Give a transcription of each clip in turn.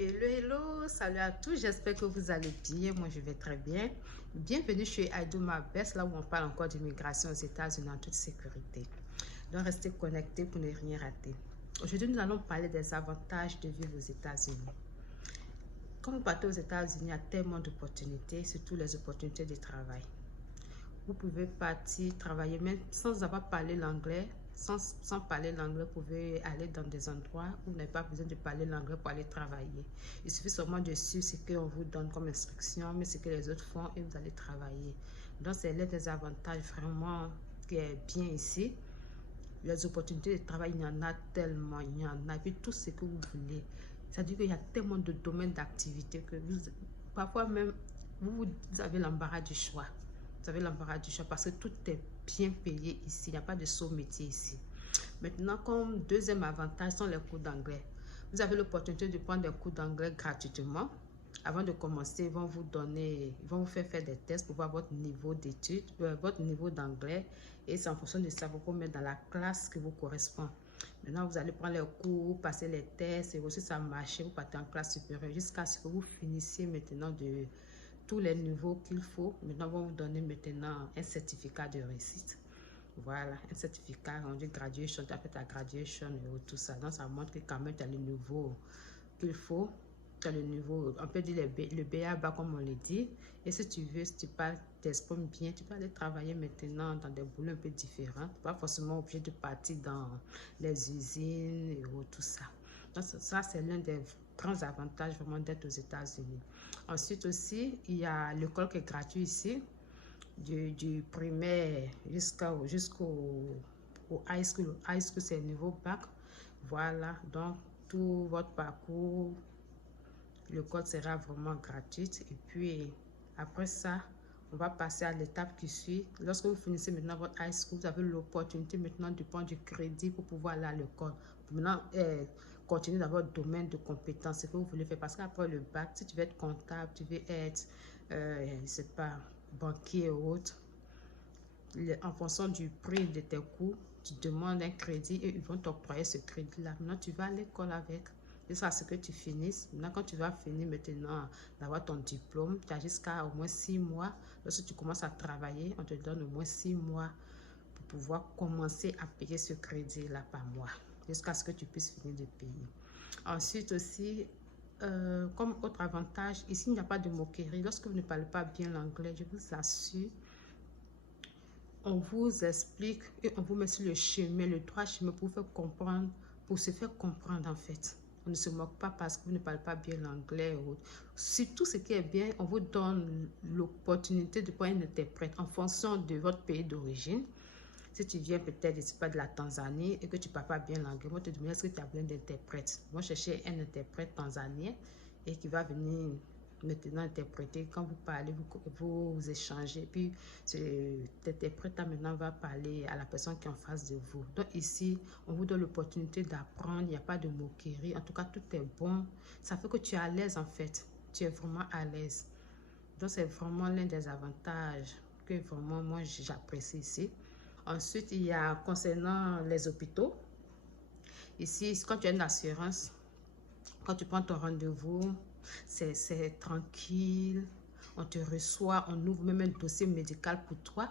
Hello, hello, salut à tous, j'espère que vous allez bien, moi je vais très bien. Bienvenue chez I Do My Best, là où on parle encore d'immigration aux États-Unis en toute sécurité. Donc restez connectés pour ne rien rater. Aujourd'hui, nous allons parler des avantages de vivre aux États-Unis. Quand vous partez aux États-Unis, il y a tellement d'opportunités, surtout les opportunités de travail. Vous pouvez partir travailler même sans avoir parlé l'anglais. Sans parler l'anglais, vous pouvez aller dans des endroits où vous n'avez pas besoin de parler l'anglais pour aller travailler. Il suffit seulement de suivre ce qu'on vous donne comme instruction, mais ce que les autres font et vous allez travailler. Donc, c'est l'un des avantages vraiment qui est bien ici. Les opportunités de travail, il y en a tellement, il y en a, et puis tout ce que vous voulez. C'est-à-dire qu'il y a tellement de domaines d'activité que parfois même, vous avez l'embarras du choix. Vous avez l'embarras du choix parce que tout est bien payé ici. Il n'y a pas de saut métier ici. Maintenant, comme deuxième avantage sont les cours d'anglais. Vous avez l'opportunité de prendre des cours d'anglais gratuitement. Avant de commencer, ils vont vous faire des tests pour voir votre niveau d'études, votre niveau d'anglais. Et c'est en fonction de ça, vous mettre dans la classe qui vous correspond. Maintenant, vous allez prendre les cours, passer les tests et aussi ça marche, vous partez en classe supérieure jusqu'à ce que vous finissiez maintenant de tous les niveaux qu'il faut. Maintenant, on va vous donner maintenant un certificat de réussite. Voilà, un certificat, on dit graduation, tu as fait ta graduation et tout ça. Donc, ça montre que quand même tu as le niveau qu'il faut. Tu as le niveau, on peut dire le BABA comme on le dit. Et si tu veux, si tu t'exprimes bien, tu peux aller travailler maintenant dans des boulots un peu différents. Pas forcément obligé de partir dans les usines et tout ça. Donc, ça, c'est l'un des grands avantages vraiment d'être aux États-Unis. Ensuite aussi, il y a l'école qui est gratuite ici, du primaire jusqu'au high school. High school, c'est le niveau bac. Voilà, donc tout votre parcours, l'école sera vraiment gratuite. Et puis, après ça, on va passer à l'étape qui suit. Lorsque vous finissez maintenant votre high school, vous avez l'opportunité maintenant de prendre du crédit pour pouvoir aller à l'école. Maintenant, continuer dans votre domaine de compétences, ce que vous voulez faire. Parce qu'après le bac, si tu veux être comptable, tu veux être, je ne sais pas, banquier ou autre, en fonction du prix de tes coûts, tu demandes un crédit et ils vont t'octroyer ce crédit-là. Maintenant, tu vas à l'école avec jusqu'à ce que tu finisses. Maintenant, quand tu vas finir maintenant d'avoir ton diplôme, tu as jusqu'à au moins 6 mois. Lorsque tu commences à travailler, on te donne au moins 6 mois pour pouvoir commencer à payer ce crédit-là par mois, jusqu'à ce que tu puisses finir de payer. Ensuite aussi, comme autre avantage, ici, il n'y a pas de moquerie. Lorsque vous ne parlez pas bien l'anglais, je vous assure, on vous explique et on vous met sur le chemin, le droit chemin pour faire comprendre, pour se faire comprendre en fait. On ne se moque pas parce que vous ne parlez pas bien l'anglais. Surtout ce qui est bien, on vous donne l'opportunité de prendre un interprète en fonction de votre pays d'origine. Si tu viens peut-être, je ne sais pas, de la Tanzanie et que tu ne parles pas bien l'anglais, moi te demander est-ce que tu as besoin d'interprète. Moi chercher un interprète tanzanien et qui va venir maintenant interpréter. Quand vous parlez, vous échangez. Puis cet interprète maintenant va parler à la personne qui est en face de vous. Donc ici, on vous donne l'opportunité d'apprendre. Il n'y a pas de moquerie. En tout cas, tout est bon. Ça fait que tu es à l'aise en fait. Tu es vraiment à l'aise. Donc c'est vraiment l'un des avantages que vraiment moi j'apprécie ici. Ensuite, il y a concernant les hôpitaux. Ici, quand tu as une assurance, quand tu prends ton rendez-vous, c'est tranquille. On te reçoit, on ouvre même un dossier médical pour toi.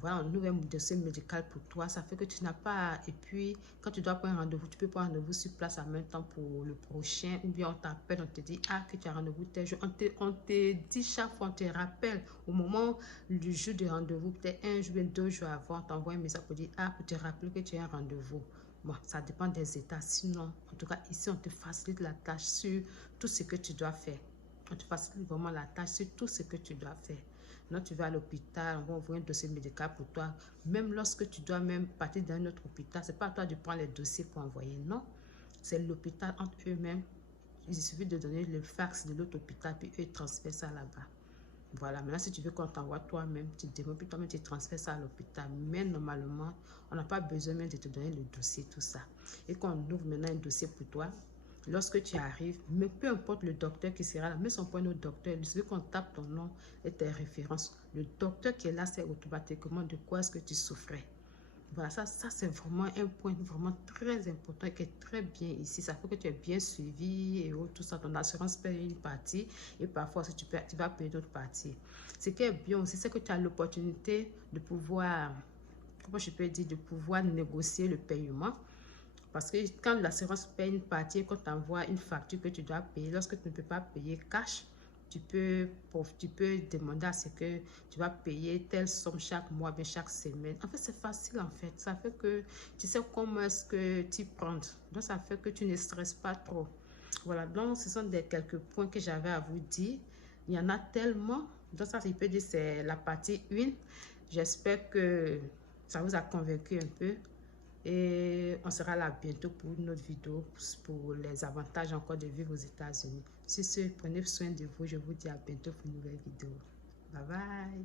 Voilà, on ouvre un dossier médical pour toi. Ça fait que tu n'as pas... Et puis, quand tu dois prendre un rendez-vous, tu peux prendre un rendez-vous sur place en même temps pour le prochain. Ou bien on t'appelle, on te dit, ah, que tu as rendez-vous tel jour. On te dit chaque fois, on te rappelle au moment du jour de rendez-vous, peut-être un jour, 2 jours avant, on t'envoie un message pour dire, ah, pour te rappeler que tu as un rendez-vous. Bon, ça dépend des états. Sinon, en tout cas, ici, on te facilite la tâche sur tout ce que tu dois faire. On te facilite vraiment la tâche sur tout ce que tu dois faire. Donc, tu vas à l'hôpital, on va ouvrir un dossier médical pour toi. Même lorsque tu dois même partir dans un autre hôpital, ce n'est pas à toi de prendre les dossiers pour envoyer. Non, c'est l'hôpital entre eux-mêmes. Il suffit de donner le fax de l'autre hôpital, puis eux, ils transfèrent ça là-bas. Voilà, maintenant, si tu veux qu'on t'envoie toi-même, tu demandes, puis toi-même, tu transfères ça à l'hôpital. Mais normalement, on n'a pas besoin même de te donner le dossier, tout ça. Et quand on ouvre maintenant un dossier pour toi, lorsque tu arrives, mais peu importe le docteur qui sera là, mais son point de docteur, il suffit qu'on tape ton nom et tes références. Le docteur qui est là, c'est automatiquement de quoi est-ce que tu souffrais. Voilà, ça c'est vraiment un point vraiment très important qui est très bien ici. Ça fait que tu es bien suivi et tout ça. Ton assurance paye une partie et parfois si tu vas payer d'autres parties. Ce qui est bien aussi, c'est que tu as l'opportunité de pouvoir, comment je peux dire, de pouvoir négocier le paiement. Parce que quand l'assurance paye une partie, quand tu envoies une facture que tu dois payer, lorsque tu ne peux pas payer cash, tu peux demander à ce que tu vas payer telle somme chaque mois, bien chaque semaine. En fait, c'est facile en fait. Ça fait que tu sais comment est-ce que tu prends. Donc, ça fait que tu ne stresses pas trop. Voilà, donc ce sont quelques points que j'avais à vous dire. Il y en a tellement. Donc, ça, je peux dire, c'est la partie 1. J'espère que ça vous a convaincu un peu. Et on sera là bientôt pour une autre vidéo pour les avantages encore de vivre aux États-Unis. Sur ce, prenez soin de vous. Je vous dis à bientôt pour une nouvelle vidéo. Bye bye.